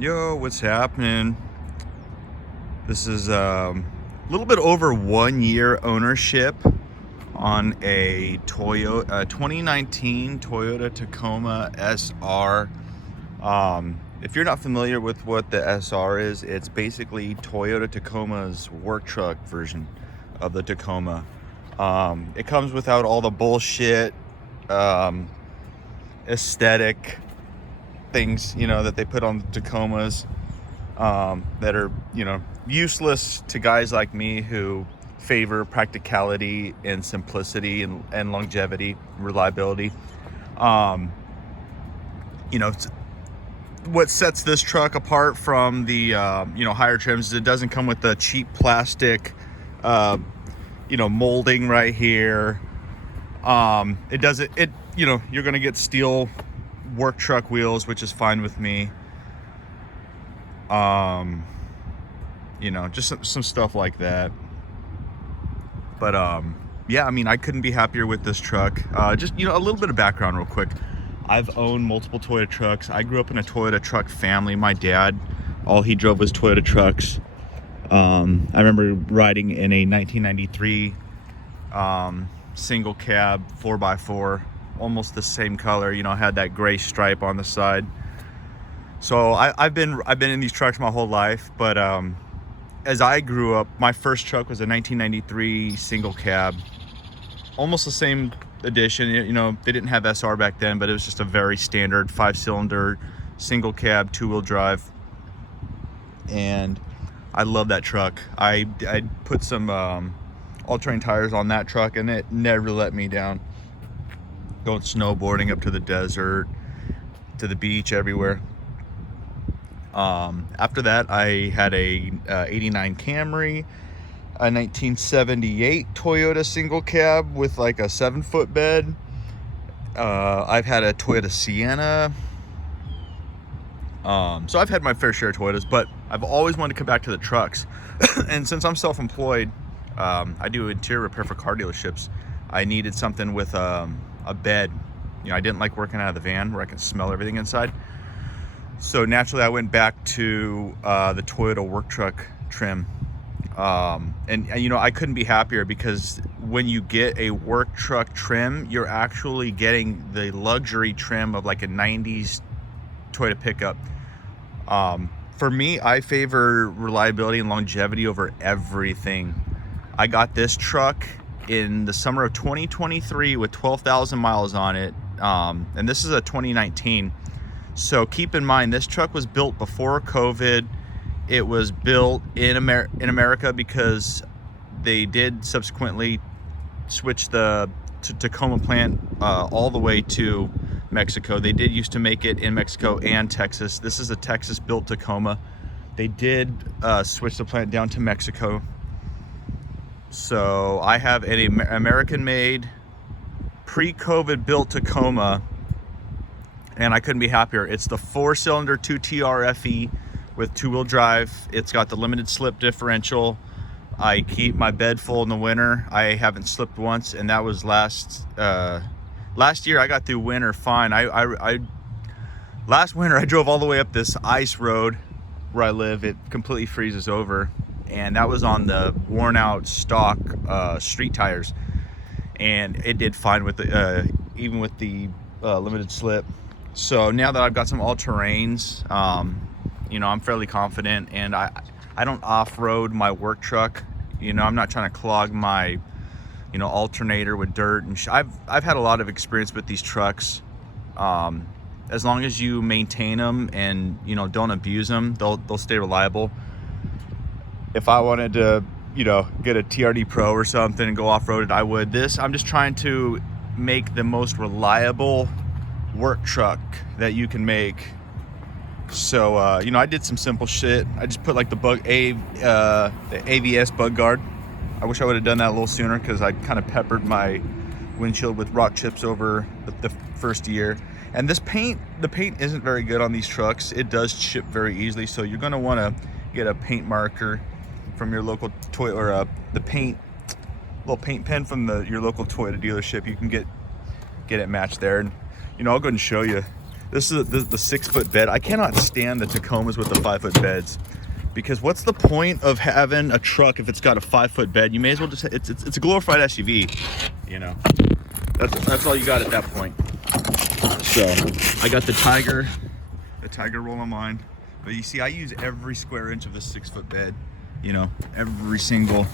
Yo, what's happening? This is a little bit over 1 year ownership on a Toyota 2019 Toyota Tacoma SR. If you're not familiar with what the SR is, it's basically Toyota Tacoma's work truck version of the Tacoma. It comes without all the bullshit aesthetic things, that they put on the Tacomas, that are, useless to guys like me who favor practicality and simplicity and longevity, reliability. What sets this truck apart from the, higher trims is it doesn't come with the cheap plastic, molding right here. It doesn't, you're going to get steel work truck wheels, which is fine with me. Just some stuff like that. But yeah, I couldn't be happier with this truck. Just a little bit of background real quick. I've owned multiple Toyota trucks. I grew up in a Toyota truck family. My dad, all he drove was Toyota trucks. I remember riding in a 1993 single cab 4x4, almost the same color, had that gray stripe on the side. So I've been in these trucks my whole life, but as I grew up, my first truck was a 1993 single cab, almost the same edition. They didn't have SR back then, but it was just a very standard 5-cylinder single cab 2-wheel drive, and I love that truck. I put some all-terrain tires on that truck, and it never let me down. Going snowboarding up to the desert, to the beach, everywhere. After that, I had a 89 Camry, a 1978 Toyota single cab with like a 7-foot bed. I've had a Toyota Sienna. So I've had my fair share of Toyotas, but I've always wanted to come back to the trucks. And since I'm self-employed, I do interior repair for car dealerships. I needed something with a bed. I didn't like working out of the van where I can smell everything inside. So naturally, I went back to the Toyota work truck trim. I couldn't be happier, because when you get a work truck trim, you're actually getting the luxury trim of like a 90s Toyota pickup. For me, I favor reliability and longevity over everything. I got this truck in the summer of 2023 with 12,000 miles on it, and this is a 2019. So keep in mind, this truck was built before COVID. It was built in America because they did subsequently switch the Tacoma plant all the way to Mexico. They did used to make it in Mexico and Texas. This is a Texas-built Tacoma. They did switch the plant down to Mexico. So I have an American-made, pre-COVID built Tacoma, and I couldn't be happier. It's the 4-cylinder 2TR FE with 2-wheel drive. It's got the limited slip differential. I keep my bed full in the winter. I haven't slipped once, and that was last year. I got through winter fine. Last winter I drove all the way up this ice road where I live. It completely freezes over, and that was on the worn out stock street tires, and it did fine with the even with the limited slip. So now that I've got some all-terrains, I'm fairly confident, and I don't off-road my work truck. I'm not trying to clog my alternator with dirt and I've had a lot of experience with these trucks. As long as you maintain them and don't abuse them, they'll stay reliable. If I wanted to get a TRD Pro or something and go off-road it, I would. I'm just trying to make the most reliable work truck that you can make. So I did some simple shit. I just put like the AVS bug guard. I wish I would have done that a little sooner, because I kind of peppered my windshield with rock chips over the first year. And the paint isn't very good on these trucks. It does chip very easily, so you're going to want to get a paint marker from your local Toyota, or little paint pen from your local Toyota dealership. You can get it matched there. And I'll go ahead and show you. This is the 6-foot bed. I cannot stand the Tacomas with the 5-foot beds, because what's the point of having a truck if it's got a 5-foot bed? You may as well just, it's a glorified SUV, you know. That's all you got at that point. So I got the Tiger roll on mine, but you see, I use every square inch of this 6-foot bed, you know, every single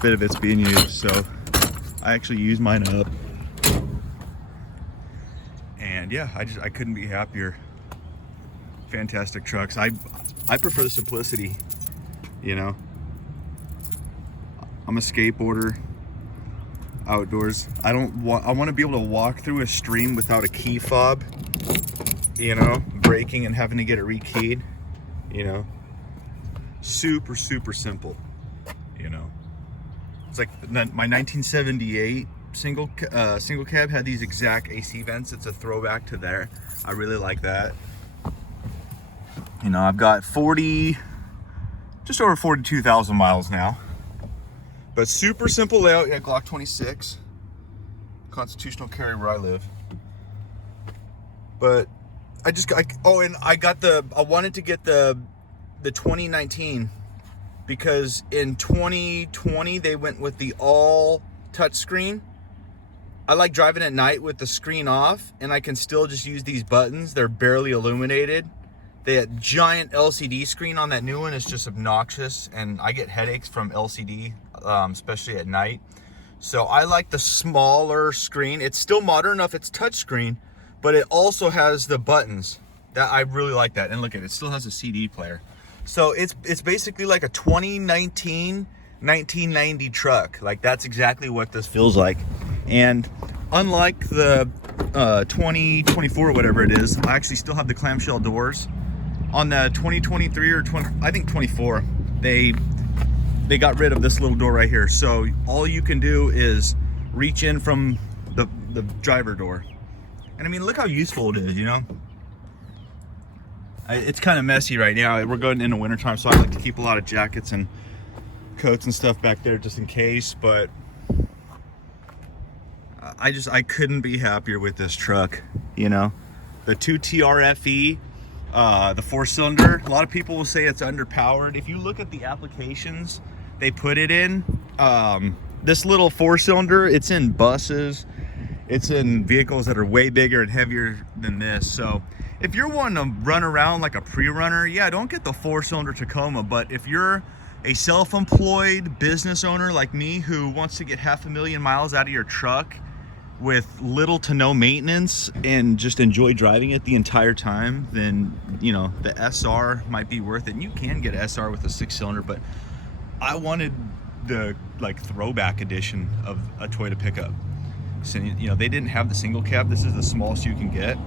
bit of it's being used. So I actually use mine up, and yeah, I couldn't be happier. Fantastic trucks. I prefer the simplicity, you know. I'm a skateboarder, outdoors. I want to be able to walk through a stream without a key fob, you know, braking and having to get it rekeyed, you know. Super simple, you know. It's like my 1978 single cab had these exact AC vents. It's a throwback to there. I really like that. You know, I've got just over 42,000 miles now. But super simple layout. Yeah, Glock 26, constitutional carry where I live. But I wanted to get the 2019, because in 2020 they went with the all touchscreen. I like driving at night with the screen off, and I can still just use these buttons. They're barely illuminated. That giant LCD screen on that new one is just obnoxious, and I get headaches from LCD, especially at night. So I like the smaller screen. It's still modern enough, it's touchscreen, but it also has the buttons. That I really like that. And look at it, still has a CD player. So it's basically like a 2019, 1990 truck. Like, that's exactly what this feels like. And unlike the 2024 or whatever it is, I actually still have the clamshell doors. On the 2023 or 24, they got rid of this little door right here. So all you can do is reach in from the driver door. And I mean, look how useful it is, you know? It's kind of messy right now. We're going into wintertime, so I like to keep a lot of jackets and coats and stuff back there just in case, but I couldn't be happier with this truck, you know? The 2TRFE, the 4-cylinder, a lot of people will say it's underpowered. If you look at the applications they put it in, this little 4-cylinder, it's in buses, it's in vehicles that are way bigger and heavier than this. So if you're wanting to run around like a pre-runner, yeah, don't get the 4-cylinder Tacoma. But if you're a self-employed business owner like me who wants to get 500,000 miles out of your truck with little to no maintenance and just enjoy driving it the entire time, then, you know, the SR might be worth it. And you can get an SR with a 6-cylinder, but I wanted the like throwback edition of a Toyota pickup. So, you know, they didn't have the single cab. This is the smallest you can get.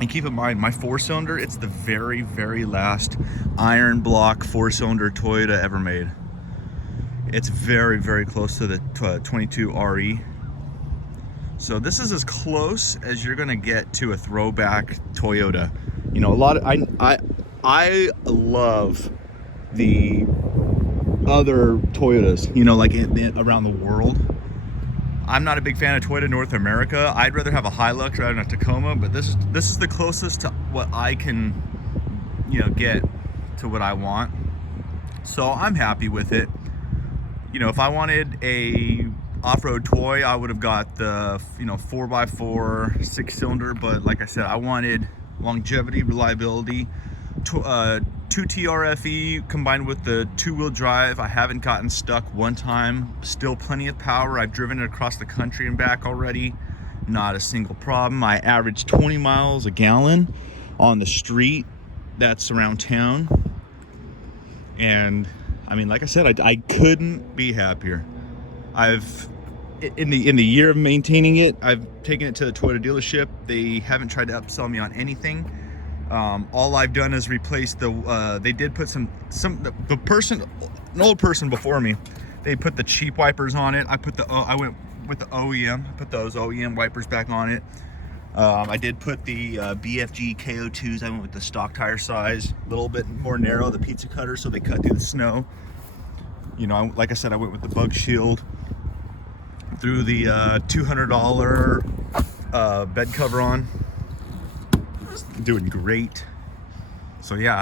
And keep in mind, my 4-cylinder, it's the very, very last iron block 4-cylinder Toyota ever made. It's very, very close to the 22 RE. So this is as close as you're gonna get to a throwback Toyota. You know, I love the other Toyotas, you know, like around the world. I'm not a big fan of Toyota North America. I'd rather have a Hilux rather than a Tacoma, but this is the closest to what I can, you know, get to what I want. So I'm happy with it. You know, if I wanted a off-road toy, I would have got the, you know, 4x4 6-cylinder, but like I said, I wanted longevity, reliability. 2TRFE combined with the 2-wheel drive. I haven't gotten stuck one time. Still plenty of power. I've driven it across the country and back already. Not a single problem. I average 20 miles a gallon on the street that's around town. And I mean, like I said, I couldn't be happier. In the year of maintaining it, I've taken it to the Toyota dealership. They haven't tried to upsell me on anything. All I've done is replace they did put an old person before me, they put the cheap wipers on it. I went with the OEM, put those OEM wipers back on it. I did put the BFG KO2s. I went with the stock tire size, a little bit more narrow, the pizza cutter, so they cut through the snow. You know, like I said, I went with the bug shield, threw the $200 bed cover on. doing great. So yeah,